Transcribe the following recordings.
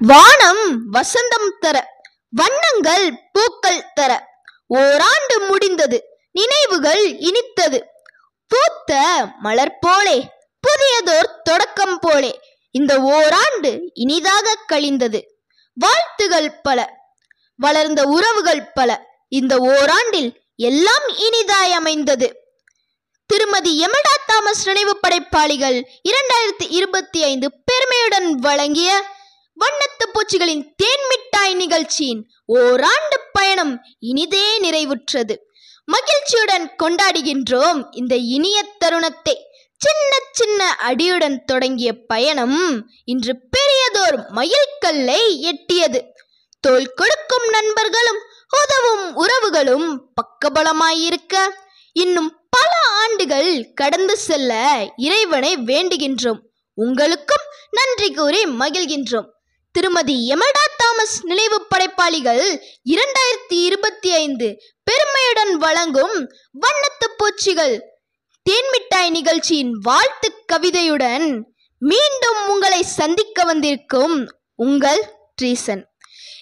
வானம் வசந்தம் தர, வண்ணங்கள் பூக்கள் தர, ஓராண்டு முடிந்தது, நினைவுகள் இனித்தது. பூத்த மலர் போலே, புதியதோர் தொடக்கம் போலே இந்த ஓராண்டு இனிதாக கழிந்தது. வாழ்த்துகள் பல, வளர்ந்த உறவுகள் பல, இந்த ஓராண்டில் எல்லாம் இனிதாய் அமைந்தது. திருமதி எமல்டா தாமஸ் நினைவு படைப்பாளிகள் 2025 பெருமையுடன் வழங்கிய வண்ணத்து பூச்சிகளின் தேன்மிட்டாய் நிகழ்ச்சியின் ஓராண்டு பயணம் இனிதே நிறைவுற்றது. மகிழ்ச்சியுடன் கொண்டாடுகின்றோம் இந்த இனிய தருணத்தை. சின்ன சின்ன அடியுடன் தொடங்கிய பயணம் இன்று பெரியதோர் மைல்கல்லை எட்டியது. தோள் கொடுக்கும் நண்பர்களும் உதவும் உறவுகளும் பக்கபலமாயிருக்க இன்னும் பல ஆண்டுகள் கடந்து செல்ல இறைவனை வேண்டுகின்றோம். உங்களுக்கும் நன்றி கூறி மகிழ்கின்றோம். திருமதி எமல்டா தாமஸ் நினைவு படைப்பாளிகள் 2025 பெருமையுடன் வழங்கும் வண்ணத்து பூச்சிகள் தேன்மிட்டாய் நிகழ்ச்சியின் வாழ்த்து கவிதையுடன் மீண்டும் உங்களை சந்திக்க வந்திருக்கும் உங்கள் ட்ரீசன்.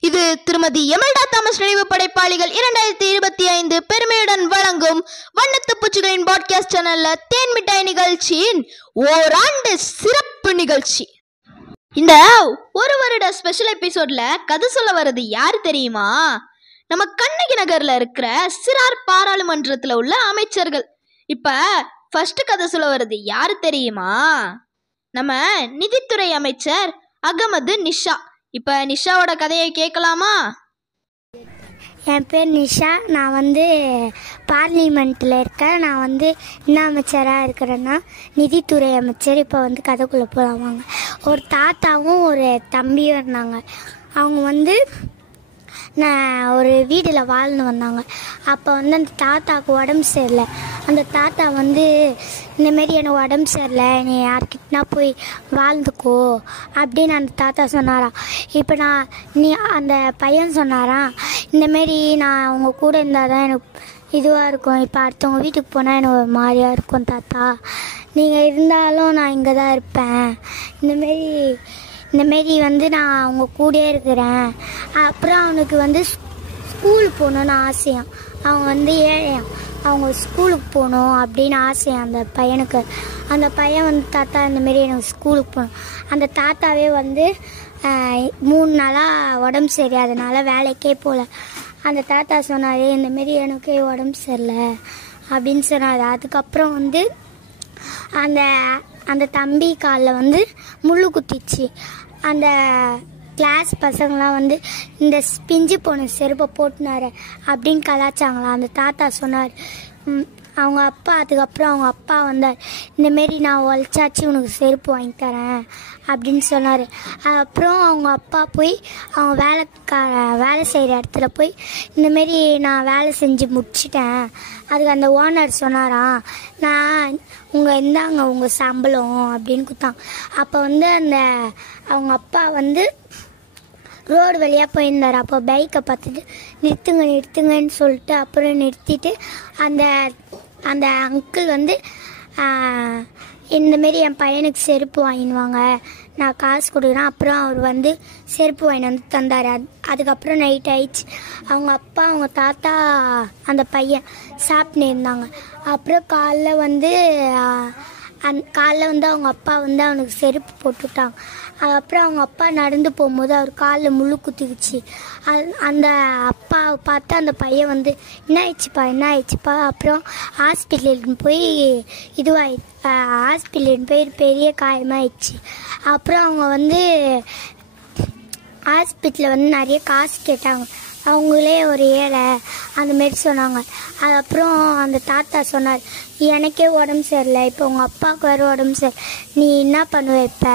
இது திருமதி எமல்டா தாமஸ் நினைவு படைப்பாளிகள் 2025 பெருமையுடன் வழங்கும் வண்ணத்து பூச்சிகளின் பாட்காஸ்ட் சேனல்ல தேன்மிட்டாய் நிகழ்ச்சியின் ஓராண்டு சிறப்பு நிகழ்ச்சி. இந்த ஒரு வருட ஸ்பெஷல் எபிசோட்ல கதை சொல்ல வர்றது யார் தெரியுமா? நம்ம கண்ணகி நகர்ல இருக்கிற சிறார் பாராளுமன்றத்துல உள்ள அமைச்சர்கள். இப்ப ஃபர்ஸ்ட் கதை சொல்ல வர்றது யாரு தெரியுமா? நம்ம நிதித்துறை அமைச்சர் அகமது நிஷா. இப்ப நிஷாவோட கதையை கேட்கலாமா? என் பேர் நிஷா. நான் பார்லிமெண்ட்டில் இருக்கேன். நான் என்ன அமைச்சராக இருக்கிறேன்னா நிதித்துறை அமைச்சர். இப்போ கதைக்குள்ளே போகலாமாங்க. ஒரு தாத்தாவும் ஒரு தம்பியும் இருந்தாங்க. அவங்க நான் ஒரு வீட்டில் வாழ்ந்து வந்தாங்க. அப்போ அந்த தாத்தாவுக்கு உடம்பு சரியில்லை. அந்த தாத்தா இந்தமாரி எனக்கு உடம்பு சரியில்லை, நீ யார்கிட்டனா போய் வாழ்ந்துக்கோ அப்படின்னு அந்த தாத்தா சொன்னாராம். இப்போ நீ அந்த பையன் சொன்னாராம், இந்தமாரி நான் அவங்க கூட இருந்தால் தான் எனக்கு இதுவாக இருக்கும். இப்போ அடுத்தவங்க வீட்டுக்கு போனால் எனக்கு ஒரு மாதிரியாக இருக்கும் தாத்தா, நீங்கள் இருந்தாலும் நான் இங்கே தான் இருப்பேன். இந்தமாரி நான் அவங்க கூடயே இருக்கிறேன். அப்புறம் அவனுக்கு ஸ்கூல் போகணுன்னு ஆசையாம். அவங்க ஏழையாம். அவங்க ஸ்கூலுக்கு போகணும் அப்படின்னு ஆசையாம் அந்த பையனுக்கு. அந்த பையன் தாத்தா இந்தமாரி எனக்கு ஸ்கூலுக்கு போகணும். அந்த தாத்தாவே 3 நாளாக உடம்பு சரியாதனால வேலைக்கே போகல. அந்த தாத்தா சொன்னார், இந்தமாரி எனக்கு உடம்பு சரியில்லை அப்படின்னு சொன்னார். அதுக்கப்புறம் அந்த அந்த தம்பி காலில் முள்ளு குத்திச்சு. அந்த கிளாஸ் பசங்களாம் இந்த பிஞ்சு போன செருப்பை போட்டுனாரு அப்படின்னு கலாச்சாங்களாம். அந்த தாத்தா சொன்னார். அவங்க அப்பா அதுக்கப்புறம் அவங்க அப்பா வந்தார், இந்தமாரி நான் உழைச்சாச்சு உனக்கு செருப்பு வாங்கி தரேன் அப்படின்னு சொன்னார். அப்புறம் அவங்க அப்பா போய் அவங்க வேலை செய்கிற இடத்துல போய் இந்தமாரி நான் வேலை செஞ்சு முடிச்சிட்டேன். அதுக்கு அந்த ஓனர் சொன்னாராம், நான் இந்தாங்க உங்கள் சம்பளம் அப்படின்னு கொடுத்தாங்க. அப்போ அந்த அவங்க அப்பா ரோடு வழியாக போயிருந்தார். அப்போ பைக்கை பார்த்துட்டு நிறுத்துங்கன்னு சொல்லிட்டு அப்புறம் நிறுத்திட்டு அந்த அங்கிள் இந்தமாரி என் பையனுக்கு செருப்பு வாங்கிடுவாங்க, நான் காசு கொடுக்குறேன். அப்புறம் அவர் செருப்பு வாங்கிட்டு தந்தார். அதுக்கப்புறம் நைட் ஆயிடுச்சு. அவங்க அப்பா அவங்க தாத்தா அந்த பையன் சாப்பிட்டுன்னு இருந்தாங்க. அப்புறம் காலைல அவங்க அப்பா அவனுக்கு செருப்பு போட்டுவிட்டாங்க. அதுக்கப்புறம் அவங்க அப்பா நடந்து போகும்போது அவர் காலில் முள்ளு குத்திக்குச்சு. அந்த அப்பாவை பார்த்து அந்த பையன் என்ன ஆயிடுச்சுப்பா. அப்புறம் ஹாஸ்பிட்டலுக்கு போய் ஹாஸ்பிட்டலுக்கு போய் பெரிய காயமாகிடுச்சு. அப்புறம் அவங்க ஹாஸ்பிட்டலில் நிறைய காசு கேட்டாங்க. அவங்களே ஒரு ஏழை அந்தமாரி சொன்னாங்க. அதுக்கப்புறம் அந்த தாத்தா சொன்னார், எனக்கே உடம்பு சரியில்லை, இப்போ உங்கள் அப்பாவுக்கு வேறு உடம்பு சரி, நீ என்ன பண்ணுவ இப்போ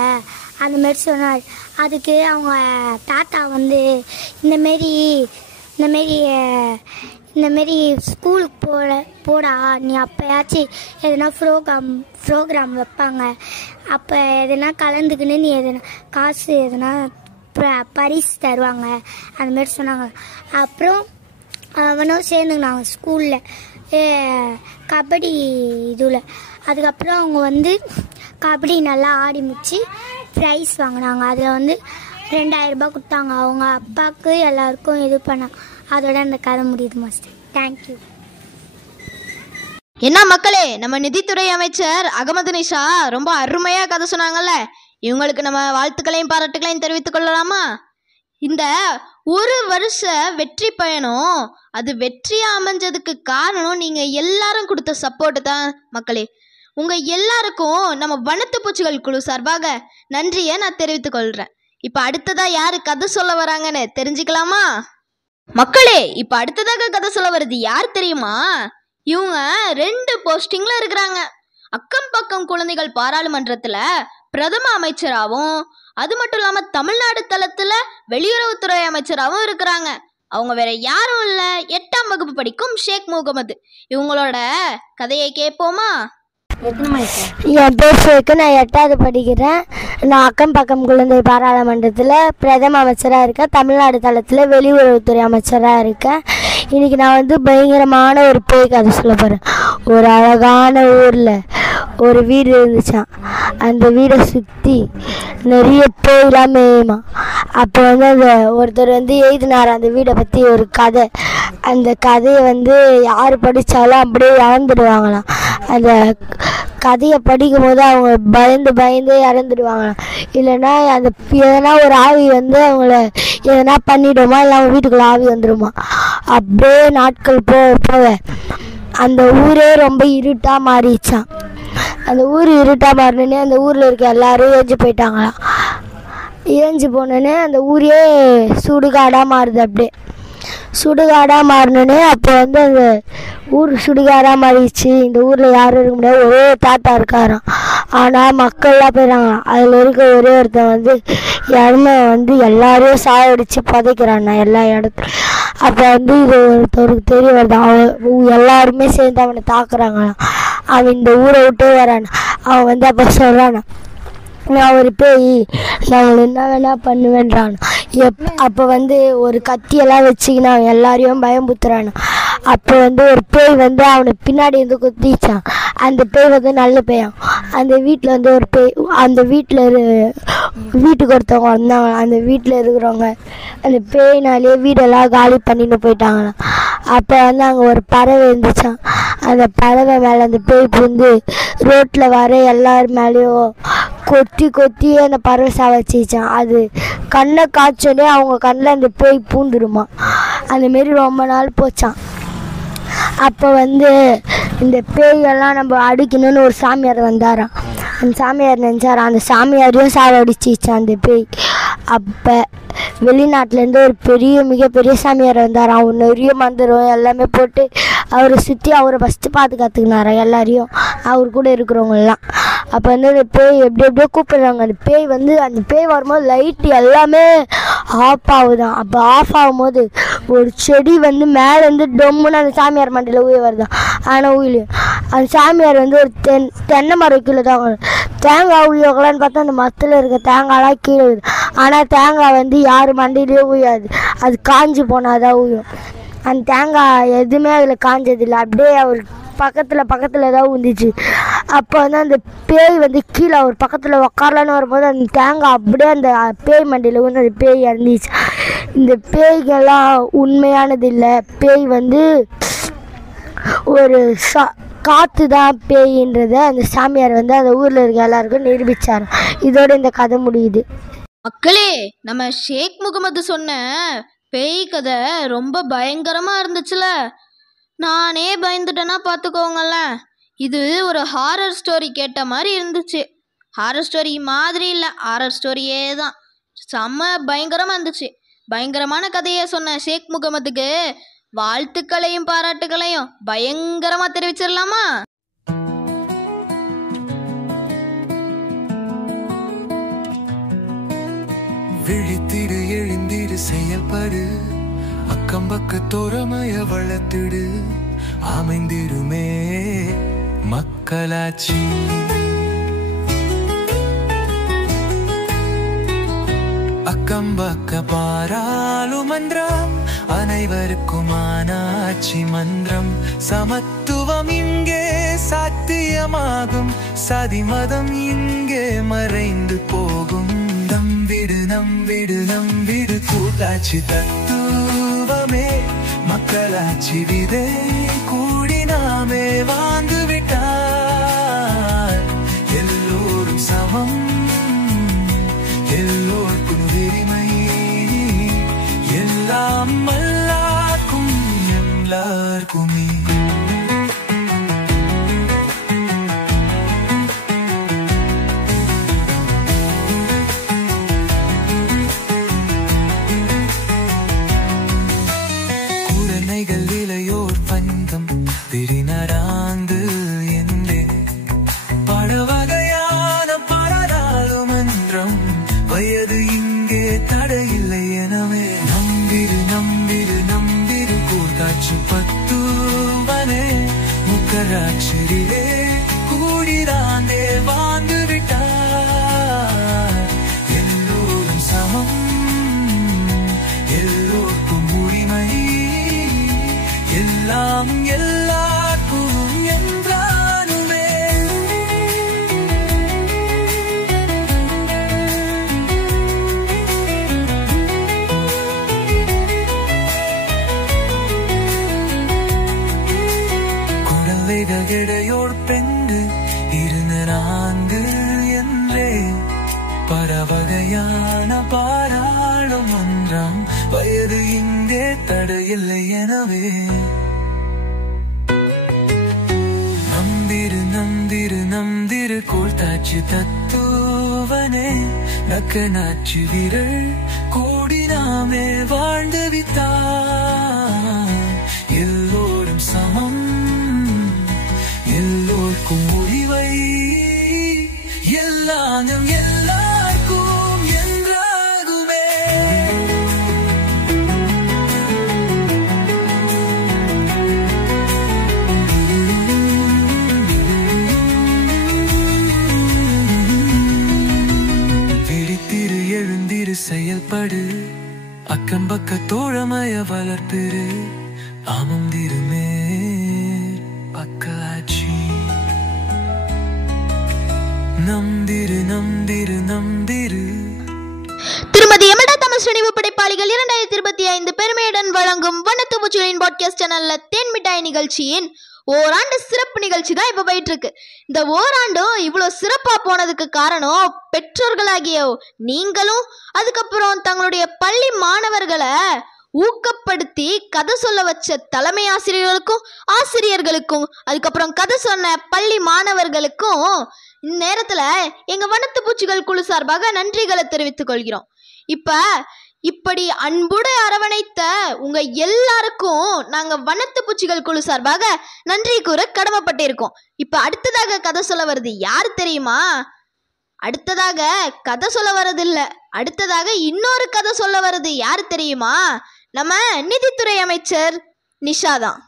அந்தமாரி சொன்னார். அதுக்கு அவங்க தாத்தா இந்தமாரி ஸ்கூலுக்கு போடா, நீ அப்போயாச்சும் எதனா ப்ரோக்ராம் வைப்பாங்க, அப்போ எதனா கலந்துக்குன்னு நீ எதனா காசு எதனா பரிசு தருவாங்க அந்தமாரி சொன்னாங்க. அப்புறம் அவனும் சேர்ந்துக்கினாங்க ஸ்கூலில் கபடி இதில். அதுக்கப்புறம் அவங்க கபடி நல்லா ஆடி முடிச்சு ப்ரைஸ் வாங்கினாங்க. அதில் 2000 ரூபாய் கொடுத்தாங்க. அவங்க அப்பாவுக்கு எல்லாருக்கும் இது பண்ணாங்க. அதோட அந்த கதை முடியுது மாஸ்டர். தேங்க்யூ. என்ன மக்களே, நம்ம நிதித்துறை அமைச்சர் அகமது நிஷா ரொம்ப அருமையாக கதை சொன்னாங்கல்ல. இவங்களுக்கு நம்ம வாழ்த்துக்களையும் பாராட்டுகளையும் தெரிவித்துக் கொள்ளலாமா? இந்த ஒரு வருஷ வெற்றி பயணம் அது வெற்றியாக அமைஞ்சதுக்கு காரணம் நீங்கள் எல்லாரும் கொடுத்த சப்போர்ட்டு தான் மக்களே. உங்கள் எல்லாருக்கும் நம்ம வனத்து பூச்சிகள் குழு சார்பாக நன்றியை நான் தெரிவித்துக் கொள்கிறேன். இப்போ அடுத்ததாக யார் கதை சொல்ல வராங்கன்னு தெரிஞ்சுக்கலாமா மக்களே? இப்போ அடுத்ததாக கதை சொல்ல வருது யார் தெரியுமா? இவங்க 2 போஸ்டிங்கில் இருக்கிறாங்க. அக்கம் பக்கம் குழந்தைகள் பாராளுமன்றத்தில் பிரதம அமைச்சராகவும் அது மட்டும் இல்லாமல் தமிழ்நாடு தளத்தில் வெளியுறவுத்துறை அமைச்சராகவும் இருக்கிறாங்க. அவங்க வேற யாரும் இல்லை, 8ஆம் வகுப்பு படிக்கும் ஷேக் முகமது. இவங்களோட கதையை கேட்போமா? என் பேர் ஷேக்கு. நான் 8வது படிக்கிறேன். நான் அக்கம் பக்கம் குழந்தை பாராளுமன்றத்தில் பிரதம அமைச்சராக இருக்கேன். தமிழ்நாடு தளத்தில் வெளியுறவுத்துறை அமைச்சராக இருக்கேன். இன்றைக்கி நான் பயங்கரமான ஒரு பேய் கதை சொல்ல போகிறேன். ஒரு அழகான ஊரில் ஒரு வீடு இருந்துச்சான். அந்த வீடை சுற்றி நிறைய பேயெல்லாம் மேயுமா. அப்போ அந்த ஒருத்தர் எழுதினார் அந்த வீடை பற்றி ஒரு கதை. அந்த கதையை யார் படித்தாலும் அப்படியே இறந்துடுவாங்களாம். அந்த கதையை படிக்கும் போது அவங்க பயந்து இறந்துடுவாங்களாம். இல்லைன்னா அந்த எதனா ஒரு ஆவி அவங்கள எதனா பண்ணிவிடுமா, இல்லை அவங்க வீட்டுக்குள்ளே ஆவி வந்துடுமா. அப்படியே நாட்கள் போக அந்த ஊரே ரொம்ப இருட்டாக மாறிச்சான். அந்த ஊர் இருட்டாக மாறினோடனே அந்த ஊரில் இருக்க எல்லாரும் ஏஞ்சி போயிட்டாங்களாம். ஏஞ்சி போனோடனே அந்த ஊரே சுடுகாடாக மாறுது. அப்படியே சுடுகாடாக மாறினோடனே அப்போ அந்த ஊர் சுடுகாடாக மாறிடுச்சு. இந்த ஊரில் யாரும் இருக்க முடியாது. ஒரே தாத்தா இருக்காராம். ஆனால் மக்கள்லாம் போயிடறாங்களாம். அதில் இருக்க ஒரே ஒருத்தன் இறமை எல்லாரையும் சாயடிச்சு புதைக்கிறான்னா எல்லா இடத்துலையும். அப்போ இது ஒருத்தருக்கு தெரிய வருது. அவன் எல்லாருமே சேர்ந்து அவனை தாக்குறாங்களாம். அவன் இந்த ஊரை விட்டே வரான். அவன் அப்போ சொல்கிறான், நான் ஒரு பேய், நான் என்ன வேணா பண்ணுவேன்றான். அப்போ ஒரு கத்தியெல்லாம் வச்சுக்கினா அவன் எல்லாரையும் பயம்புத்துறான். அப்போ ஒரு பேய் அவனை பின்னாடி குத்திச்சான். அந்த பேய் நல்ல பேயான். அந்த வீட்டில் ஒரு பேய், அந்த வீட்டுக்கு ஒருத்தவங்க வந்தாங்க. அந்த வீட்டில் இருக்கிறவங்க அந்த பேயினாலே வீடெல்லாம் காலி பண்ணிட்டு போயிட்டாங்களாம். அப்போ அங்கே ஒரு பறவை இருந்துச்சான். அந்த பறவை மேலே அந்த பேய் புந்து ரோட்டில் வர எல்லார் மேலேயும் கொத்தி அந்த பறவை சாவச்சிச்சான். அது கண்ணை காய்ச்சோடனே அவங்க கண்ணில் அந்த பேய் பூந்துருமா. அந்தமாரி ரொம்ப நாள் போச்சான். அப்போ இந்த பேயெல்லாம் நம்ம அடிக்கணும்னு ஒரு சாமியார் வந்தாராம். அந்த சாமியார் நினச்சாராம், அந்த சாமியாரையும் சாவடிச்சிச்சான் அந்த பேய். அப்போ வெளிநாட்டிலேருந்து ஒரு மிகப்பெரிய சாமியார் வந்தாராம். அவர் நிறைய மந்திரம் எல்லாமே போட்டு அவரை சுற்றி அவரை ஃபஸ்ட்டு பாதுகாத்துக்கினாரா எல்லாரையும், அவர் கூட இருக்கிறவங்கெல்லாம். அப்போ அந்த பேய் எப்படியோ கூப்பிடுறாங்க. அந்த பேய் வரும்போது லைட்டு எல்லாமே ஆஃப் ஆகுதான். அப்போ ஆஃப் ஆகும்போது ஒரு செடி மேலேருந்து டொம்முன்னு அந்த சாமியார் மண்டியில் ஊய வருதான். ஆனால் ஊயிலையும் அந்த சாமியார் ஒரு தென்னை மரம் கீழே தான் தேங்காய் ஊயக்கலான்னு பார்த்தா அந்த மரத்தில் இருக்க தேங்காய்லாம் கீழே விடுது. ஆனால் தேங்காய் யார் மண்டியிலையும் ஊயாது, அது காஞ்சி போனாதான் ஊயும். அந்த தேங்காய் எதுவுமே அதில் காஞ்சதில்லை. அப்படியே அவர் பக்கத்தில் தான் ஊந்துச்சு. அப்போ அந்த பேய் கீழே ஒரு பக்கத்தில் உக்காரலான்னு வரும்போது அந்த தேங்காய் அப்படியே அந்த பேய் மண்டியில் அந்த பேய் இறந்துச்சு. இந்த பேய்கள்லாம் உண்மையானது இல்லை. பேய் ஒரு காற்று தான் பேயின்றத அந்த சாமியார் அந்த ஊரில் இருக்க எல்லாருக்கும் நிரூபித்தார். இதோட இந்த கதை முடியுது. மக்களே, நம்ம ஷேக் முகமது சொன்ன பேய் கதை ரொம்ப பயங்கரமாக இருந்துச்சுல. நானே பயந்துட்டேன்னா பார்த்துக்கோங்களேன். இது ஒரு ஹாரர் ஸ்டோரி கேட்ட மாதிரி இருந்துச்சு. ஹாரர் ஸ்டோரி மாதிரி இல்லை, ஹாரர் ஸ்டோரியே தான். செம்ம பயங்கரமாக இருந்துச்சு. பயங்கரமான கதையை சொன்ன ஷேக் முகமதுக்கு வாழ்த்துக்களையும் பாராட்டுகளையும் பயங்கரமாக தெரிவிச்சிடலாமா? விழித்திடு, எழுந்திடு, செயல்படு, அக்கம் பக்க தோரமைய வளர்த்திடு, அமைந்திடுமே மக்களாட்சி. அக்கம் பக்க பாராளுமன்றம் அனைவருக்கும் ஆனாட்சி மன்றம். சமத்துவம் இங்கே சாத்தியமாகும், சதி மதம் இங்கே மறைந்து போகும். தம்பி நம்பிடு கூட்டாட்சி தத்துவமே மக்களாட்சி விதை கூடி நாமே வாழ்ந்து விட்டார் எல்லோரும் சமம் எல்லோருக்கும் உரிமை எல்லாம் எல்லாருக்கும் எல்லாருக்குமே இளையோர் பந்தம் திரிநராந்து என்றே படவகையான பாராளுமன்றம் வயது இங்கே தடையில்லை எனவே நம்பிடு கூட்டாட்சி பத்துவனே முக்கராட்சியிலே கூடிதாந்தே வாழ்ந்து விட்டார் எல்லோரும் சமம் எல்லோருக்கும் உரிமை எல்லாம் எல்லாருக்கும் என்றாலுமே குழந்தைகள் இடையோர் பெண்டு இருநராங்கு என்றே பரவகையான பாராளுமன்றம் வயது இங்கே தடையில்லை எனவே நம்பிரு கூட்டாட்சி தத்துவனே நக்கனாட்சி வீரர் கூடி நாமே வாழ்ந்து வித்தார் எல்லோரும் சமம் எல்லோருக்கும் உரிமை எல்லாம் எல்லாருக்கும் என்றாகுமே விழித்திரு எழுந்திரு செயல்படு அக்கம் பக்க தோழமைய வளர்ப்பிரு அமர்ந்திருமே பக்கலாட்சி நம்பிரு திருமதி எமடா தமிழ் நினைவு படைப்பாளிகள் 2025 பெருமையுடன் வழங்கும் வண்ணத்து பூச்சிகளின் பாட்காஸ்ட் சேனல்ல தேன் மிட்டாய் நிகழ்ச்சியின் ஓராண்டு சிறப்பு நிகழ்ச்சி தான் இப்ப போயிட்டு இருக்கு. இந்த ஓராண்டும் இவ்வளவு சிறப்பா போனதுக்கு காரணம் பெற்றோர்களாகிய நீங்களும் அதுக்கப்புறம் தங்களுடைய பள்ளி மாணவர்களை ஊக்கப்படுத்தி கதை சொல்ல வச்ச தலைமை ஆசிரியர்களுக்கும் அதுக்கப்புறம் கதை சொன்ன பள்ளி மாணவர்களுக்கும் இந்நேரத்துல எங்க வண்ணத்து பூச்சிகள் குழு சார்பாக நன்றிகளை தெரிவித்துக் கொள்கிறோம். இப்படி அன்புடன் அரவணைத்த உங்க எல்லாருக்கும் நாங்க வண்ணத்து பூச்சிகள் குழு சார்பாக நன்றி கூற கடமைப்பட்டிருக்கோம். இப்ப அடுத்ததாக கதை சொல்ல வருது யாரு தெரியுமா? அடுத்ததாக கதை சொல்ல வர்றது இல்ல, அடுத்ததாக இன்னொரு கதை சொல்ல வருது யாரு தெரியுமா? நம்ம நிதித்துறை அமைச்சர் நிஷா தான்.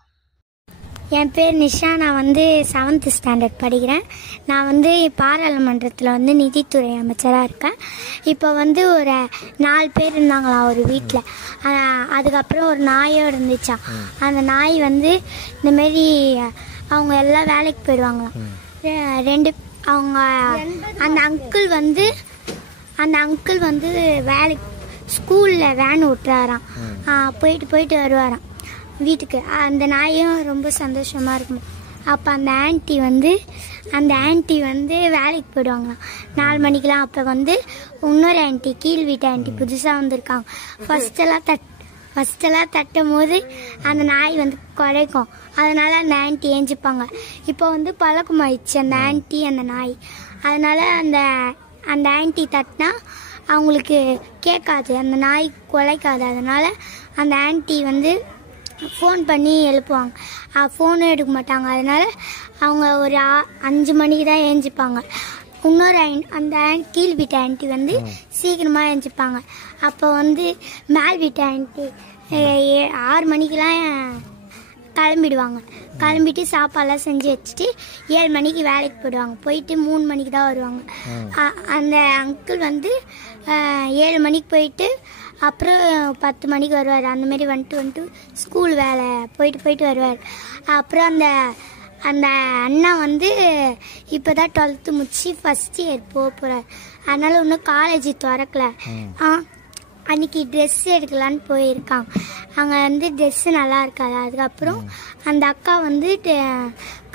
என் பேர் நிஷா. நான் 7th ஸ்டாண்டர்ட் படிக்கிறேன். நான் பாராளுமன்றத்தில் நிதித்துறை அமைச்சராக இருக்கேன். இப்போ ஒரு 4 பேர் இருந்தாங்களாம் ஒரு வீட்டில். அதுக்கப்புறம் ஒரு நாயும் இருந்துச்சான். அந்த நாய் இந்தமாரி அவங்க எல்லாம் வேலைக்கு போயிடுவாங்களாம். அவங்க அந்த அங்கிள் வேலைக்கு ஸ்கூலில் வேன் ஓட்டுறாராம். போயிட்டு வருவாராம் வீட்டுக்கு. அந்த நாயும் ரொம்ப சந்தோஷமாக இருக்கும். அப்போ அந்த ஆன்ட்டி வேலைக்கு போயிடுவாங்களாம் 4 மணிக்கெலாம். அப்போ இன்னொரு ஆன்ட்டி, கீழ் வீட்டு ஆன்ட்டி புதுசாக வந்திருக்காங்க. ஃபஸ்ட்டெல்லாம் தட்டும் போது அந்த நாய் குறைக்கும். அதனால் அந்த ஆன்ட்டி ஏஞ்சிப்பாங்க. இப்போ பழக்கமாயிடுச்சு அந்த ஆன்ட்டி அந்த நாய். அதனால் அந்த ஆன்ட்டி தட்டினா அவங்களுக்கு கேட்காது, அந்த நாய் குலைக்காது. அதனால் அந்த ஆன்ட்டி ஃபோன் பண்ணி எழுப்புவாங்க. ஃபோனும் எடுக்க மாட்டாங்க. அதனால் அவங்க ஒரு 5 மணிக்கு தான் ஏஞ்சிப்பாங்க. இன்னொரு அந்த கீழ் வீட்டு ஆன்ட்டி சீக்கிரமாக ஏஞ்சிப்பாங்க. அப்போ மேல் வீட்டு ஆன்ட்டி 6 மணிக்கெலாம் கிளம்பிடுவாங்க. கிளம்பிட்டு சாப்பாடெல்லாம் செஞ்சு வச்சுட்டு 7 மணிக்கு வேலைக்கு போயிடுவாங்க. போயிட்டு 3 மணிக்கு தான் வருவாங்க. அந்த அங்கிள் 7 மணிக்கு போயிட்டு அப்புறம் 10 மணிக்கு வருவார். அந்தமாரி வந்துட்டு ஸ்கூல் வேலை போயிட்டு வருவார். அப்புறம் அந்த அண்ணா வந்து இப்போ தான் 12th முடிச்சு ஃபஸ்ட் இயர் போக போகிறார். அதனால் இன்னும் காலேஜ் திறக்கல. அன்றைக்கி ட்ரெஸ் எடுக்கலான்னு போயிருக்காங்க. அங்கே வந்து ட்ரெஸ்ஸு நல்லா இருக்காது. அதுக்கப்புறம் அந்த அக்கா வந்து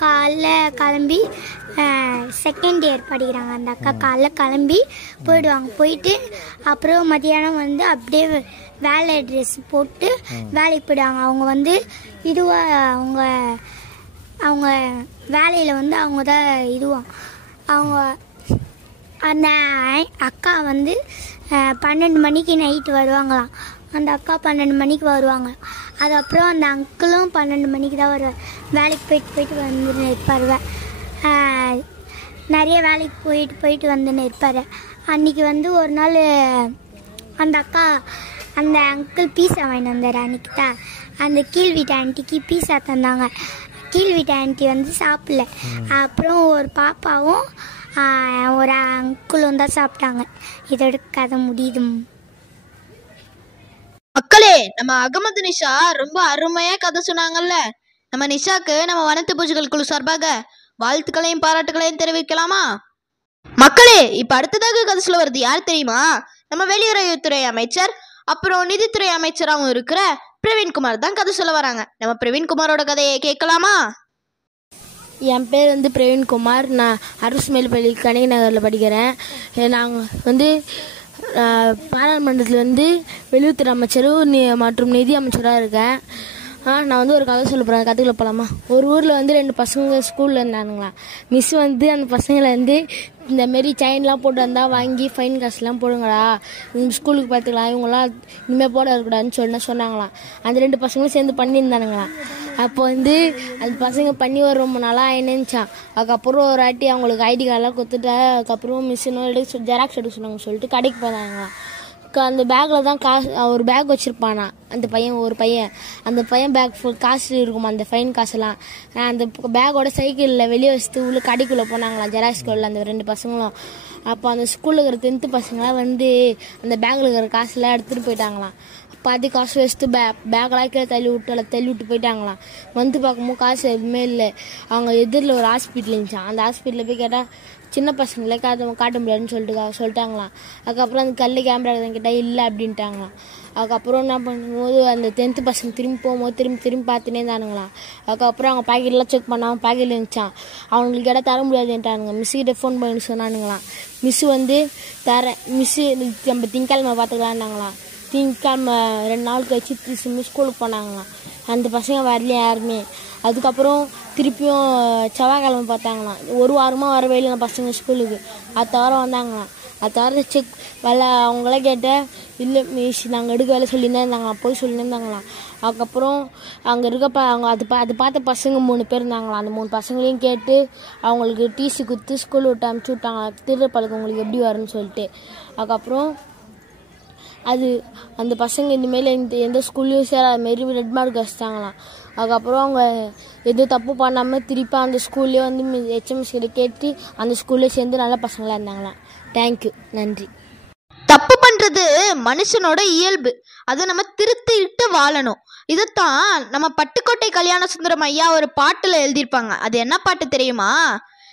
காலைல கிளம்பி செகண்ட் இயர் படிக்கிறாங்க. அந்த அக்கா காலைல கிளம்பி போயிடுவாங்க. போயிட்டு அப்புறம் மதியானம் வந்து அப்படியே வேலை ட்ரெஸ் போட்டு வேலைக்கு போயிடுவாங்க. அவங்க வந்து இதுவாக அவங்க வேலையில் வந்து அவங்க தான் இதுவாக அவங்க அந்த அக்கா வந்து 12 மணிக்கு நைட்டு வருவாங்களாம். அந்த அக்கா 12 மணிக்கு வருவாங்க. அதுக்கப்புறம் அந்த அங்கிளும் 12 மணிக்கு தான் வருவார். வேலைக்கு போயிட்டு வந்துன்னு இருப்பார். நிறைய வேலைக்கு போயிட்டு வந்துன்னு இருப்பார். அன்றைக்கி வந்து ஒரு நாள் அந்த அக்கா அந்த அங்கிள் பீஸா வாங்கிட்டு வந்தார். அன்றைக்கி தான் அந்த கீழ் வீட்டு ஆண்டிக்கு பீஸா தந்தாங்க. கீழ் வீட்டு ஆண்டி வந்து சாப்பிடல. அப்புறம் ஒரு பாப்பாவும் ஒரு அங்கிளும் தான் சாப்பிட்டாங்க. இதோட கதை முடியுது. மக்களே, நம்ம அகமது நிஷா ரொம்ப அருமையா கதை சொன்னாங்கல்ல. நம்ம நிஷாக்கு நம்ம வனத்து பூச்சிகள் குழு சார்பாக வாழ்த்துக்களையும் பாராட்டுகளையும் தெரிவிக்கலாமா? மக்களே, இப்ப அடுத்ததாக கதை சொல்ல வருது யார் தெரியுமா? நம்ம வெளியுறவுத்துறை அமைச்சர் அப்புறம் நிதித்துறை அமைச்சராகவும் இருக்கிற பிரவீன்குமார் தான் கதை சொல்ல வராங்க. நம்ம பிரவீன்குமாரோட கதையை கேட்கலாமா? என் பேர் வந்து பிரவீன்குமார். நான் அரசு மேல்பள்ளி கணிக நகரில் படிக்கிறேன். நாங்கள் வந்து பாராளுமன்றத்தில் வந்து வெளியுறவுத்துறை அமைச்சரும் மற்றும் நிதி அமைச்சராக இருக்கேன். நான் வந்து ஒரு கதை சொல்ல போகிறேன். கதைக்குள்ள போகலாமா? ஒரு ஊரில் வந்து 2 பசங்க ஸ்கூலில் இருந்தானுங்களா. மிஸ் வந்து அந்த பசங்களை வந்து இந்தமாரி செயின்லாம் போட்டு வந்தால் வாங்கி ஃபைன் காசுலாம் போடுங்கடா, ஸ்கூலுக்கு பார்த்துக்கலாம், இவங்களாம் இனிமேல் போட இருக்கக்கூடாதுன்னு சொன்னாங்களாம். அந்த 2 பசங்களும் சேர்ந்து பண்ணியிருந்தானுங்களாம். அப்போ வந்து அந்த பசங்க பண்ணி ஒரு ரொம்ப நாளாக ஆயினுச்சான். அதுக்கப்புறம் ஒரு வாட்டி அவங்களுக்கு ஐடி கார்டெலாம் கொடுத்துட்டு அதுக்கப்புறம் மிஸ் இன்னும் ஜெராக்ஸ் எடுக்க சொன்னாங்க சொல்லிட்டு கடைக்கு போனாங்களாம். அந்த பேக்கில் தான் காசு, ஒரு பேக் வச்சுருப்பானா அந்த பையன் அந்த பையன் பேக் ஃபுல் காசு இருக்குமா, அந்த ஃபைன் காசுலாம். அந்த பேக்கோட சைக்கிளில் வெளியே வச்சுட்டு உள்ள கடைக்குள்ளே போனாங்களாம் ஜெராக்ஸ் ஸ்கூலில் அந்த 2 பசங்களும். அப்போ அந்த ஸ்கூலில் இருக்கிற 10th பசங்களாம் வந்து அந்த பேக்கில் இருக்கிற காசுலாம் எடுத்துகிட்டு போயிட்டாங்களாம். பாதி காசு வச்சுட்டு பேக்கெலாம் கீழே தள்ளி விட்டு போயிட்டாங்களாம். வந்து பார்க்கும்போது காசு எதுவுமே இல்லை. அவங்க எதிரில் ஒரு ஹாஸ்பிட்டல் இருந்துச்சான். அந்த ஹாஸ்பிட்டலில் போய் கேட்டால் சின்ன பசங்களே காட்ட முடியாதுன்னு சொல்லிட்டாங்களாம். அதுக்கப்புறம் அந்த கல் கேமரா கேட்டால் இல்லை அப்படின்ட்டாங்களாம். அதுக்கப்புறம் என்ன பண்ணும்போது அந்த 10th பசங்க திரும்பி போகும்போது திரும்பி பார்த்துனே இருந்தானுங்களாம். அதுக்கப்புறம் அவங்க பாக்கெட்லாம் செக் பண்ணாமல் பாக்கெட்டில் இருந்துச்சான். அவங்களுக்கு கேட்டால் தர முடியாதுன்ட்டானுங்க. மிஸ்ஸுக்கிட்ட ஃபோன் பண்ணி சொன்னானுங்களாம். மிஸ்ஸு வந்து மிஸ்ஸு நம்ம திங்கக்கிழமை பார்த்துக்கலான்னாங்களாம். திங்கக்கிழமை 2 நாள் கழிச்சு ஸ்கூலுக்கு போனாங்களாம். அந்த பசங்க வரலையே யாருமே. அதுக்கப்புறம் திருப்பியும் செவ்வாய்க்கிழமை பார்த்தாங்களாம். ஒரு வாரமாக வரவே இல்லை பசங்க ஸ்கூலுக்கு. அடுத்த வாரம் வந்தாங்களாம். அடுத்த வாரம் செக் அவங்களாம் கேட்டால் இல்லை மிஸ் நாங்கள் எடுக்க வேலை சொல்லியிருந்தா இருந்தாங்களாம், போய் சொல்லியிருந்தாங்களாம். அதுக்கப்புறம் அங்கே அவங்க அது பார்த்த பசங்க 3 பேர் இருந்தாங்களாம். அந்த 3 பசங்களையும் கேட்டு அவங்களுக்கு டிசி கொடுத்து ஸ்கூல் விட்டு அனுப்பிச்சி விட்டாங்களாம். திருப்பழக்கம் உங்களுக்கு எப்படி வரும்னு சொல்லிட்டு. அதுக்கப்புறம் அந்த பசங்க இனிமேல் எந்த ஸ்கூல்லையும் சேராத மாரி ரெட் மார்க் வச்சுட்டாங்களாம். அதுக்கப்புறம் அவங்க எதுவும் தப்பு பண்ணாமல் திருப்பி அந்த ஸ்கூல்லேயே வந்து HMS கிட்ட கேட்டு அந்த ஸ்கூல்லே சேர்ந்து நல்ல பசங்களாக இருந்தாங்களாம். தேங்க்யூ, நன்றி. தப்பு பண்றது மனுஷனோட இயல்பு. அதை நம்ம திருத்திட்டு வாழணும். இதைத்தான் நம்ம பட்டுக்கோட்டை கல்யாண சுந்தரம் ஐயா ஒரு பாட்டுல எழுதியிருப்பாங்க. அது என்ன பாட்டு தெரியுமா?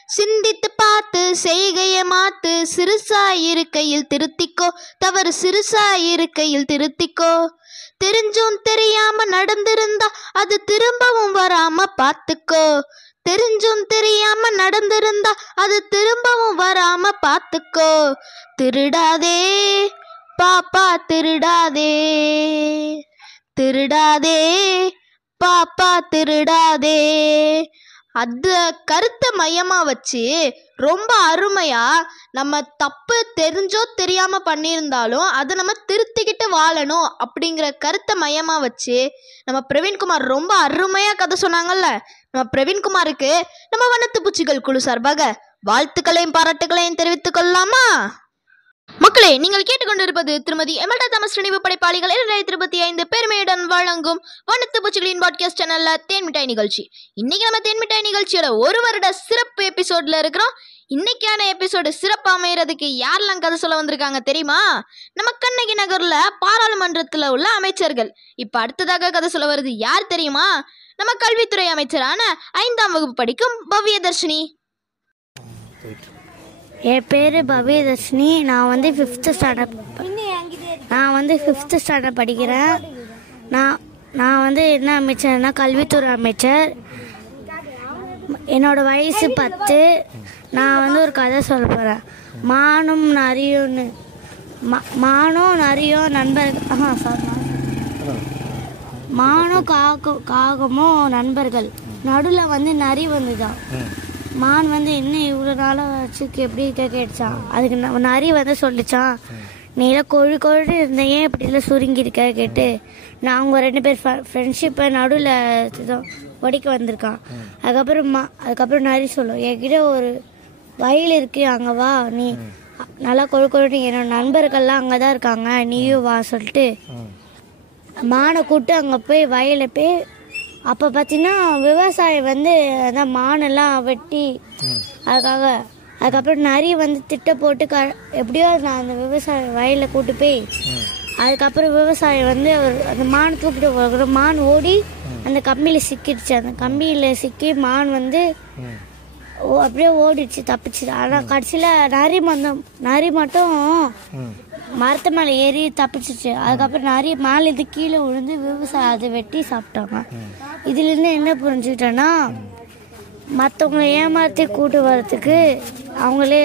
சிந்தித்து பார்த்து செய்கைய மாத்து, சிறுசாயிருக்கையில் திருத்திக்கோ, தவறு சிறுசாயிருக்கையில் திருத்திக்கோ, தெரிஞ்சும் தெரியாம நடந்திருந்தா அது திரும்பவும் வராம பாத்துக்கோ, தெரிஞ்சும் தெரியாம நடந்திருந்தா அது திரும்பவும் வராம பாத்துக்கோ, திருடாதே பாப்பா திருடாதே, திருடாதே பாப்பா திருடாதே. அந்த கருத்தை மையமா வச்சு ரொம்ப அருமையா நம்ம தப்பு தெரிஞ்சோ தெரியாம பண்ணியிருந்தாலும் அதை நம்ம திருத்திக்கிட்டு வாழணும் அப்படிங்கிற கருத்தை மையமா வச்சு நம்ம பிரவீன்குமார் ரொம்ப அருமையா கதை சொன்னாங்கல்ல. நம்ம பிரவீன்குமாருக்கு நம்ம வனத்து பூச்சிகள் குழு சார்பாக வாழ்த்துக்களையும் பாராட்டுகளையும் தெரிவித்துக் கொள்ளலாமா? மக்களே, நீங்கள் கேட்டுக்கொண்டிருப்பது திருமதி எமல்டா தாமஸ் நினைவு படைப்பாளிகள் 2025 பெருமையுடன் வழங்கும் வனத்து பூச்சிகளின் பாட்காஸ்ட் சேனல்ல தேன்மிட்டாய் நிகழ்ச்சி. இன்னைக்கு நம்ம தேன்மிட்டாய் நிகழ்ச்சியோட 1 வருட சிறப்பு எபிசோட்ல இருக்கிறோம். இன்னைக்கான எபிசோடு சிறப்பு அமைகிறதுக்கு யாரெல்லாம் கதை சொல்ல வந்திருக்காங்க தெரியுமா? நம்ம கண்ணகி நகர்ல பாராளுமன்றத்துல உள்ள அமைச்சர்கள். இப்ப அடுத்ததாக கதை சொல்ல வருது யார் தெரியுமா? நம்ம கல்வித்துறை அமைச்சரான 5ஆம் வகுப்பு படிக்கும் பவ்யதர்ஷினி. என் பேர் பவ்யதர்ஷினி. நான் வந்து ஃபிஃப்த்து ஸ்டாண்டர்ட் படிக்கிறேன். நான் வந்து என்ன அமைச்சர்னா கல்வித்துறை அமைச்சர். என்னோட வயசு 10. நான் வந்து ஒரு கதை சொல்ல போகிறேன். மானும் நரியும் நண்பர்கள். மானும் காகமும் நண்பர்கள். நடுவில் வந்து நரி வந்துதான். மான் வந்து என்ன இவ்வளோ நாளாக வச்சுக்கு எப்படி கேட்டுச்சான். அதுக்கு நரி வந்து சொல்லிச்சான், நீலாம் கொழு இருந்தேன், ஏன் இப்படிலாம் சுருங்கியிருக்க கேட்டு. நான் அவங்க 2 பேர் ஃப்ரெண்ட்ஷிப்பை நடுவில் உடைக்க வந்திருக்கான். அதுக்கப்புறம் நரி சொல்லும், என்கிட்ட ஒரு வயல் இருக்குது, அங்கே வா, நீ நல்லா கொழுன்னு என்னோட நண்பர்கள்லாம் அங்கே தான் இருக்காங்க, நீயும் வா சொல்லிட்டு மானை கூப்பிட்டு அங்கே போய் வயலில் போய். அப்போ பார்த்தீங்கன்னா விவசாயி வந்து அதான் மானெல்லாம் வெட்டி அதுக்கப்புறம் நரி வந்து திட்ட போட்டு எப்படியோ நான் அந்த விவசாய வயலில் கூட்டு போய். அதுக்கப்புறம் விவசாயி வந்து அந்த மான் தூக்கிட்டு மான் ஓடி அந்த கம்பியில் சிக்கிடுச்சு. அந்த கம்பியில் சிக்கி மான் வந்து அப்படியே ஓடிடுச்சு, தப்பிச்சு. ஆனால் கடைசியில் நரி மட்டும் மரத்து மேலே ஏறி தப்பிச்சிச்சு. அதுக்கப்புறம் நிறைய மேலே இது கீழே விழுந்து விவசாயம் அதை வெட்டி சாப்பிட்டாங்க. இதுலேருந்து என்ன புரிஞ்சுக்கிட்டேன்னா, மற்றவங்களை ஏமாற்றி கூட்டு வர்றதுக்கு அவங்களே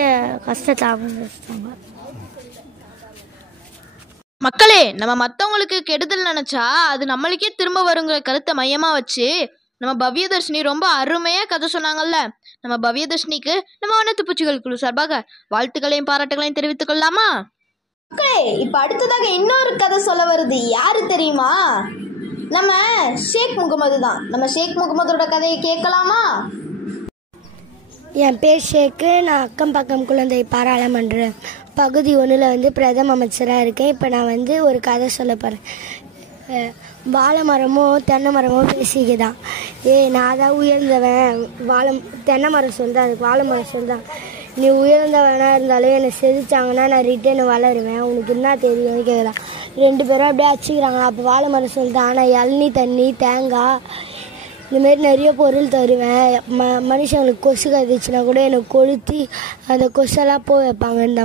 கஷ்டத்தை அனுபவிச்சிட்டாங்க. மக்களே, நம்ம மற்றவங்களுக்கு கெடுதல் நினச்சா அது நம்மளுக்கே திரும்ப வருங்கிற கருத்தை மையமாக வச்சு நம்ம பவ்யதர்ஷினி ரொம்ப அருமையாக கதை சொன்னாங்கல்ல. நம்ம பவ்யதர்ஷினிக்கு நம்ம வண்ணத்து பூச்சிகள் குழு சார்பாக வாழ்த்துக்களையும் பாராட்டுகளையும் தெரிவித்துக் கொள்ளலாமா? மக்களே, இப்போ அடுத்ததாக இன்னொரு கதை சொல்ல வருது. யாரு தெரியுமா? நம்ம ஷேக் முகமது தான். நம்ம ஷேக் முகமதோட கதையை கேட்கலாமா? என் பேர் ஷேக்கு. நான் அக்கம் பக்கம் குழந்தை பாராளுமன்ற பகுதி 1 வந்து பிரதம அமைச்சராக இருக்கேன். இப்போ நான் வந்து ஒரு கதை சொல்ல போகிறேன். வாழை மரமும் தென்னை மரமும் பேசிக்குதான். நான் தான் உயர்ந்தவன். தென்னை மரம் சொல்லுதான், அதுக்கு வாழை மரம் சொல்லுதான், நீ உயர்ந்தவனாக இருந்தாலும் என்னை செதுச்சாங்கன்னா நான் ரிட்டர்னு வளருவேன், உனக்கு என்ன தெரியும்னு கேட்குறான். 2 பேரும் அப்படியே அடிச்சுக்கிறாங்க. அப்போ வாழை மரம் சொல்லுதான், ஆனால் இளநீ தண்ணி தேங்காய் இந்தமாரி நிறைய பொருள் தருவேன். மனுஷங்களுக்கு கொசு கதிச்சுன்னா கூட எனக்கு கொளுத்தி அந்த கொசெல்லாம் போய் வைப்பாங்க இந்த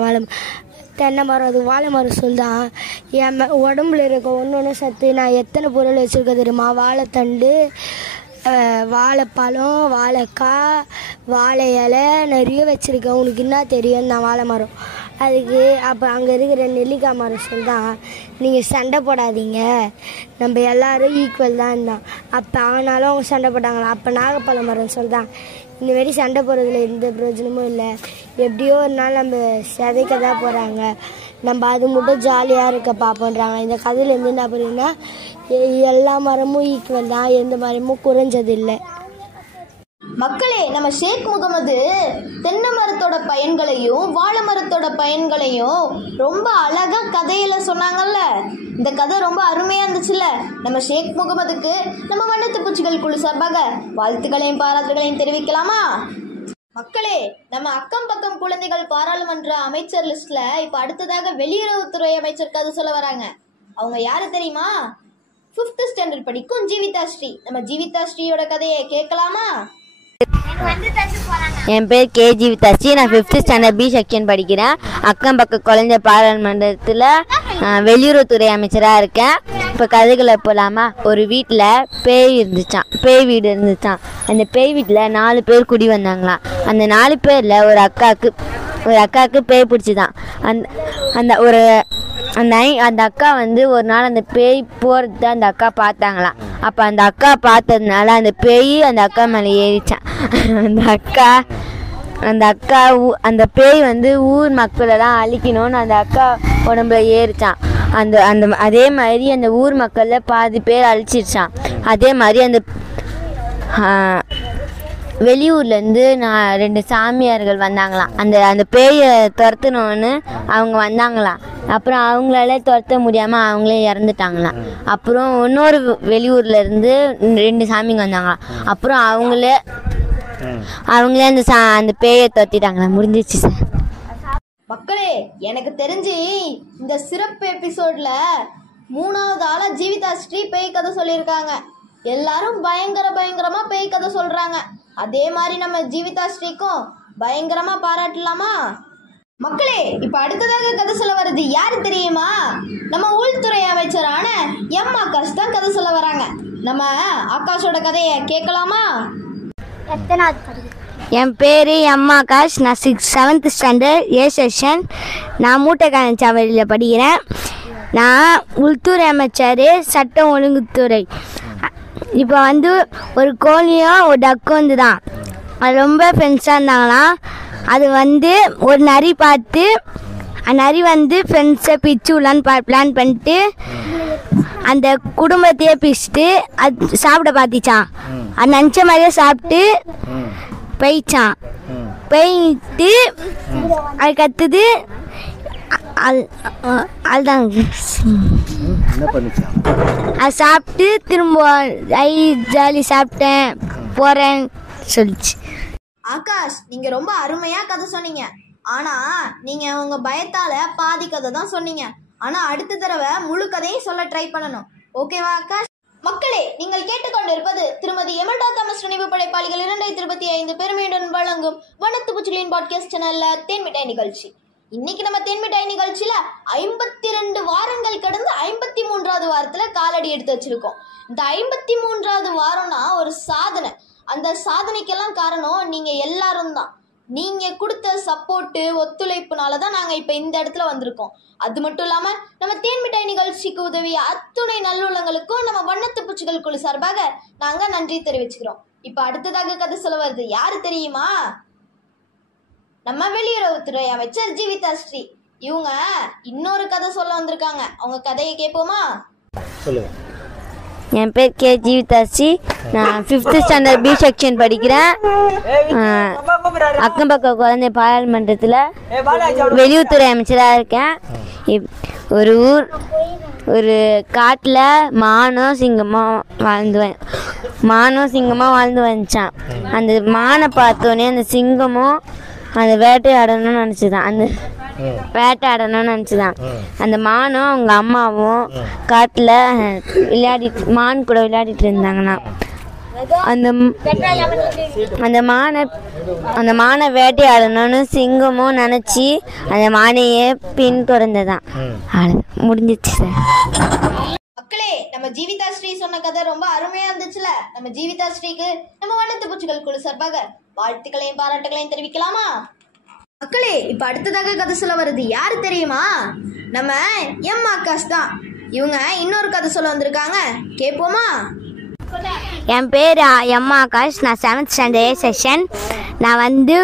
தென்னை மரம். அது வாழை மரம் சொல்லுதான், என் உடம்புல இருக்க ஒன்று சத்து நான் எத்தனை பொருள் வச்சுருக்க தெரியுமா? வாழைத்தண்டு, வாழைப்பழம், வாழைக்காய், வாழை இலை நிறைய வச்சுருக்கேன், உனக்கு என்ன தெரியும் நான் வாழை மரம். அதுக்கு அப்போ அங்கே இருக்கிற நெல்லிக்காய் மரம் சொல்லுதான், நீங்கள் சண்டை போடாதீங்க, நம்ம எல்லோரும் ஈக்குவல் தான் இருந்தான். அப்போ ஆனாலும் அவங்க சண்டை போட்டாங்களா. அப்போ நாகப்பழ மரம் சொல்லுதான், இந்தமாரி சண்டை போடுறதுல எந்த பிரயோஜனமும் இல்லை, எப்படியோ ஒரு நாள் நம்ம சிதைக்க தான் போகிறாங்க, நம்ம அது மட்டும் ஜாலியாக இருக்க பார்ப்போன்றாங்க. இந்த கதையிலேருந்து என்ன பண்ணுன்னா, எல்லா மரமும் ஈக்குவல் தான், எந்த மரமும் குறைஞ்சது இல்லை. மக்களே, நம்ம ஷேக் முகமது தென்னை மரத்தோட பயன்களையும் வாழை மரத்தோட பயன்களையும் ரொம்ப அழகா கதையில சொன்னாங்கல்ல. இந்த கதை ரொம்ப அருமையா இருந்துச்சுல்ல. நம்ம ஷேக் முகமதுக்கு நம்ம வண்ணத்து பூச்சிகள் குழு சார்பாக வாழ்த்துக்களையும் பாராட்டுகளையும் தெரிவிக்கலாமா? மக்களே, நம்ம அக்கம் பக்கம் குழந்தைகள் பாராளுமன்ற அமைச்சர் லிஸ்ட்ல இப்ப அடுத்ததாக வெளியுறவுத்துறை அமைச்சர் கதை சொல்ல வராங்க. அவங்க யாரு தெரியுமா? 5th ஸ்டாண்டர்ட் படிக்கும் ஜீவிதா ஸ்ரீ. நம்ம ஜீவிதா ஸ்ரீயோட கதையை கேட்கலாமா? என் பேர் கே ஜீவிதாஸ்ரீ. நான் 5th ஸ்டாண்டர்ட் பி செக்ஷன் படிக்கிறேன். அக்கம் பக்க குழந்தை பாராளுமன்றத்தில் வெளியுறவுத்துறை அமைச்சராக இருக்கேன். இப்போ கதைகளை போகலாமா? ஒரு வீட்டில் பேய் வீடு இருந்துச்சான். அந்த பேய் வீட்டில் 4 பேர் குடி வந்தாங்களாம். அந்த 4 பேரில் ஒரு அக்காவுக்கு பேய் பிடிச்சிதான். அந்த அக்கா வந்து ஒரு நாள் அந்த பேய் போகிறத அந்த அக்கா பார்த்தாங்களாம். அப்போ அந்த அக்கா பார்த்ததுனால அந்த பேய் அந்த அக்கா மேலே ஏறிச்சான். அந்த பேய் வந்து ஊர் மக்களெல்லாம் அழிக்கணும்னு அந்த அக்கா உடம்புல ஏறிச்சான். அதே மாதிரி அந்த ஊர் மக்களில் பாதி பேர் அழிச்சிருச்சான். அதே மாதிரி அந்த வெளியூர்லேருந்து 2 சாமியார்கள் வந்தாங்களாம். அந்த பேயை துரத்தணுன்னு அவங்க வந்தாங்களாம். அப்புறம் அவங்களால துரத்த முடியாமல் அவங்களே இறந்துட்டாங்களாம். அப்புறம் இன்னொரு வெளியூரில் இருந்து 2 சாமிங்க வந்தாங்களாம். அப்புறம் அவங்களே அந்த பேயை துரத்திட்டாங்களா. முடிஞ்சிச்சு சார். மக்களே, எனக்கு தெரிஞ்சு இந்த சிறப்பு எபிசோட்ல 3வது ஆளா ஜீவிதா ஸ்ரீ பேய் கதை சொல்லியிருக்காங்க. எல்லாரும் பயங்கரமா பேய் கதை சொல்றாங்க. அதே மாதிரி நம்ம ஜீவிதா ஸ்ரீக்கும் பயங்கரமா பாராட்டலாமா? மக்களே, இப்ப அடுத்ததாக கதை சொல்ல வர்றது யாரு தெரியுமா? நம்ம உள்துறை அமைச்சரான எம் ஆகாஷ் தான் கதை சொல்ல வராங்க. நம்ம ஆகாஷோட கதையை கேட்கலாமா? என் பேர் எம் ஆகாஷ். நான் 7th ஸ்டாண்டர்ட் A செக்ஷன். நான் மூட்டைக்காரன்சாவடியில் படிக்கிறேன். நான் உள்துறை அமைச்சர், சட்டம் ஒழுங்குத்துறை. இப்போ வந்து ஒரு கோழியும் ஒரு டக்கும் வந்து தான் அது ரொம்ப ஃப்ரெண்ட்ஸாக இருந்தாங்களாம். அது வந்து ஒரு நரி பார்த்து அந்த நரி வந்து ஃப்ரெண்ட்ஸை பிச்சு விடலான்னு பிளான் பண்ணிட்டு அந்த குடும்பத்தையே பிச்சுட்டு அது சாப்பிட பார்த்திச்சான். அது நினச்ச மாதிரியே சாப்பிட்டு போயிச்சான். போயிட்டு அது கத்துது. அதுதான் அது சாப்பிட்டு திரும்ப ஜாலி சாப்பிட்டேன் போகிறேன்னு சொல்லிச்சு. ஆகாஷ், நீங்க ரொம்ப அருமையா கதை சொன்னீங்க. ஆனா நீங்க உங்க பயத்தால பாதி கதை தான் சொன்னீங்க. ஆனா அடுத்த தடவை முழு கதையும் சொல்ல ட்ரை பண்ணணும். ஓகேவா ஆகாஷ்? மக்களே, நீங்கள் கேட்டுக்கொண்டிருப்பது திருமதி எமல்டா தாமஸ் நினைவு படைப்பாளிகள் 2025 பெருமையுடன் வழங்கும் வண்ணத்து பூச்சிகளின் பாட்காஸ்ட் சேனல்ல தேன்மிட்டாய் நிகழ்ச்சி. இன்னைக்கு நம்ம தேன்மிட்டாய் நிகழ்ச்சியில 52 வாரங்கள் கடந்து 53வது வாரத்துல காலடி எடுத்து வச்சிருக்கோம். இந்த 53வது வாரம்னா ஒரு சாதனை. அந்த சாதனைக்கெல்லாம் காரணம் நீங்க எல்லாரும் தான். நீங்க கொடுத்த சப்போர்ட்டு ஒத்துழைப்புனால தான் நாங்க இப்ப இந்த இடத்துல வந்திருக்கோம். அது மட்டும் இல்லாம நம்ம தேன்மிட்டாய் நிகழ்ச்சிக்கு உதவிய அத்துணை நல்லுள்ளங்களுக்கும் நம்ம வண்ணத்து பூச்சிகள் குழு சார்பாக நாங்க நன்றி தெரிவிச்சுக்கிறோம். இப்ப அடுத்ததாக கதை சொல்ல வருது யாரு தெரியுமா? நம்ம வெளியுறவுத்துறை அமைச்சர் ஜீவிதா ஸ்ரீ. இவங்க இன்னொரு கதை சொல்ல வந்திருக்காங்க. அவங்க கதையை கேட்போமா? சொல்லுங்க. என் பேர் கே ஜீவிதாஸ்ரீ. நான் 5th ஸ்டாண்டர்ட் B செக்ஷன் படிக்கிறேன். அக்கம் பக்கம் குழந்தை பாராளுமன்றத்தில் வெளியுறவுத்துறை அமைச்சராக இருக்கேன். ஒரு காட்டில் மானும் சிங்கமும் வாழ்ந்து வந்துச்சான். அந்த மானை பார்த்தோன்னே அந்த சிங்கமும் அந்த வேட்டையாடணும்னு நினச்சிதான். அந்த மானும் அவங்க அம்மாவும் காட்டில் மான் கூட விளையாடிட்டு இருந்தாங்கண்ணா. அந்த மானை வேட்டையாடணும்னு சிங்கமும் நினச்சி அந்த மானையே பின்தொடர்ந்ததான். முடிஞ்சிச்சு சார். மக்களே, நம்ம ஜீவிதா ஸ்ரீ சொன்ன கதை ரொம்ப அருமையா இருந்துச்சுல. நம்ம ஜீவிதா ஸ்ரீக்கு நம்ம வண்ணத்து பூச்சிகள் குழு சார்பாக வாழ்த்துக்களையும் பாராட்டுகளையும் தெரிவிக்கலாமா? மக்களே, இப்ப அடுத்ததாக கதை சொல்ல வருது யாரு தெரியுமா? நம்ம எம் ஆகாஷ் தான். இவங்க இன்னொரு கதை சொல்ல வந்திருக்காங்க. கேட்போமா? என் பேர் எம் ஆகாஷ். நான் 7th ஸ்டாண்டர்ட் A செக்ஷன். நான் வந்து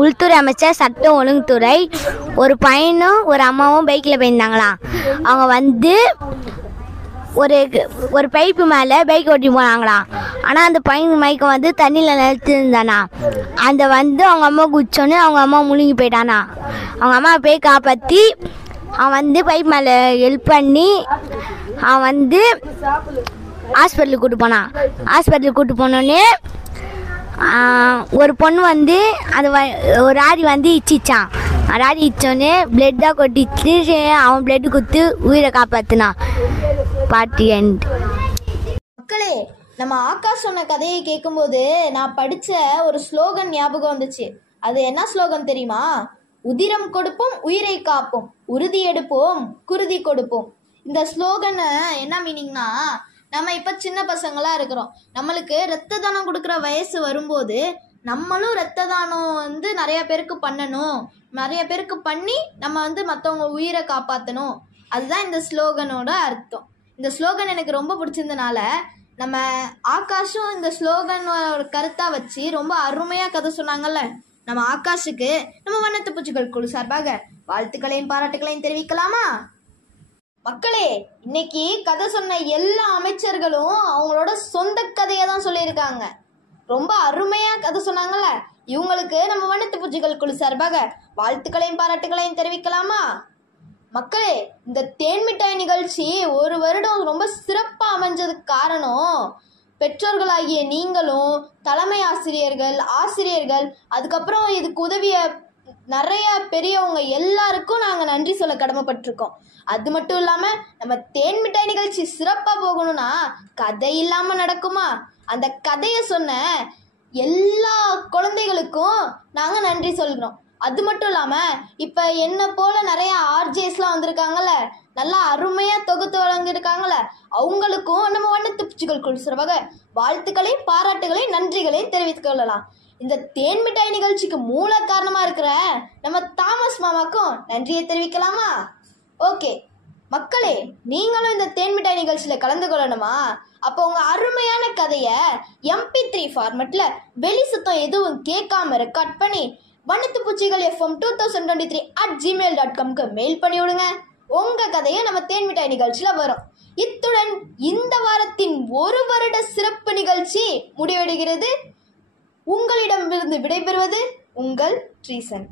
உள்துறை அமைச்சர், சட்டம் ஒழுங்குத்துறை. ஒரு பையனும் ஒரு அம்மாவும் பைக்கில் போயிருந்தாங்களாம். அவங்க வந்து ஒரு பைப்பு மேலே பைக் ஓட்டி போனாங்களாம். ஆனால் அந்த பையன் மைக்கம் வந்து தண்ணியில் நிறுத்திருந்தானா. அந்த வந்து அவங்க அம்மா குதிச்சோன்னே அவங்க அம்மா முழுங்கி போயிட்டானா. அவங்க அம்மா போய் காப்பாற்றி அவன் வந்து பைப் மேலே ஹெல்ப் பண்ணி அவன் வந்து ஹாஸ்பிட்டலுக்கு கூப்பிட்டு போனோடனே ஒரு பொண்ணு வந்து ஒரு ராடி வந்து இச்சிச்சான். ராடி இச்சோடனே பிளட்டாக கொட்டிட்டு அவன் பிளட்டு குத்து உயிரை காப்பாற்றினான். Party end. மக்களே, நம்ம ஆகாஷ் சொன்ன கதையை கேட்கும்போது நான் படிச்ச ஒரு ஸ்லோகன் ஞாபகம் வந்துச்சு. அது என்ன ஸ்லோகன் தெரியுமா? உதிரம் கொடுப்போம், உயிரை காப்போம், உறுதி எடுப்போம், குருதி கொடுப்போம். இந்த ஸ்லோகனை என்ன மீனிங்னா, நம்ம இப்போ சின்ன பசங்களாக இருக்கிறோம். நம்மளுக்கு ரத்த தானம் கொடுக்குற வயசு வரும்போது நம்மளும் ரத்த தானம் வந்து நிறைய பேருக்கு பண்ணணும். நிறைய பேருக்கு பண்ணி நம்ம வந்து மற்றவங்க உயிரை காப்பாற்றணும். அதுதான் இந்த ஸ்லோகனோட அர்த்தம். இந்த ஸ்லோகன் எனக்கு ரொம்ப பிடிச்சிருந்தனால நம்ம ஆகாஷும் இந்த ஸ்லோகனோட கருத்தாக வச்சு ரொம்ப அருமையாக கதை சொன்னாங்கல்ல. நம்ம ஆகாஷுக்கு நம்ம வண்ணத்து பூச்சிகள் குழு சார்பாக வாழ்த்துக்களையும் பாராட்டுகளையும் தெரிவிக்கலாமா? மக்களே, இன்னைக்கு கதை சொன்ன எல்லா அமைச்சர்களும் அவங்களோட சொந்த கதையை தான் சொல்லியிருக்காங்க. ரொம்ப அருமையா கதை சொன்னாங்கல்ல. இவங்களுக்கு நம்ம வண்ணத்து பூச்சிகள் குழு சார்பாக வாழ்த்துக்களையும் பாராட்டுகளையும் தெரிவிக்கலாமா? மக்களே, இந்த தேன்மிட்டாய் நிகழ்ச்சி ஒரு வருடம் ரொம்ப சிறப்பாக அமைஞ்சதுக்கு காரணம் பெற்றோர்களாகிய நீங்களும், தலைமை ஆசிரியர்கள், அதுக்கப்புறம் இதுக்கு உதவிய நிறைய பெரியவங்க எல்லாருக்கும் நாங்கள் நன்றி சொல்ல கடமைப்பட்டிருக்கோம். அது மட்டும் இல்லாமல் நம்ம தேன் மிட்டாய் நிகழ்ச்சி சிறப்பாக போகணும்னா கதை இல்லாமல் நடக்குமா? அந்த கதையை சொன்ன எல்லா குழந்தைகளுக்கும் நாங்கள் நன்றி சொல்கிறோம். அது மட்டும் இல்லாமல் இப்போ என்ன போல் நிறைய ஆர்ஜேஸ்லாம் வந்திருக்காங்கல்ல, நல்லா அருமையாக தொகுத்து வழங்கியிருக்காங்கல்ல, அவங்களுக்கும் நம்ம வண்ணத்து பூச்சிகள் குழு சார்பாக வாழ்த்துக்களையும் பாராட்டுகளையும் நன்றிகளையும் தெரிவித்துக் கொள்ளலாம். இந்த தேன் மிட்டாய் நிகழ்ச்சிக்கு மூல காரணமாக இருக்கிற நம்ம தாமஸ் மாமாக்கும் நன்றியை தெரிவிக்கலாமா? ஓகே மக்களே, நீங்களும் இந்த தேன் மிட்டாய் நிகழ்ச்சியில் கலந்து கொள்ளணுமா? அப்போ உங்கள் அருமையான கதையை MP3 ஃபார்மெட்டில் வெளி சுத்தம் எதுவும் கேட்காம ரெக்கார்ட் பண்ணி வண்ணத்து பூச்சிகள் FM 2023@gmail.comக்கு மெயில் பண்ணி விடுங்க. உங்கள் கதையை நம்ம தேன் மிட்டாய் நிகழ்ச்சியில் வரும். இத்துடன் இந்த வாரத்தின் 1 வருட சிறப்பு நிகழ்ச்சி முடிவடைகிறது. உங்களிடமிருந்து விடைபெறுவது உங்கள் ட்ரீசன்.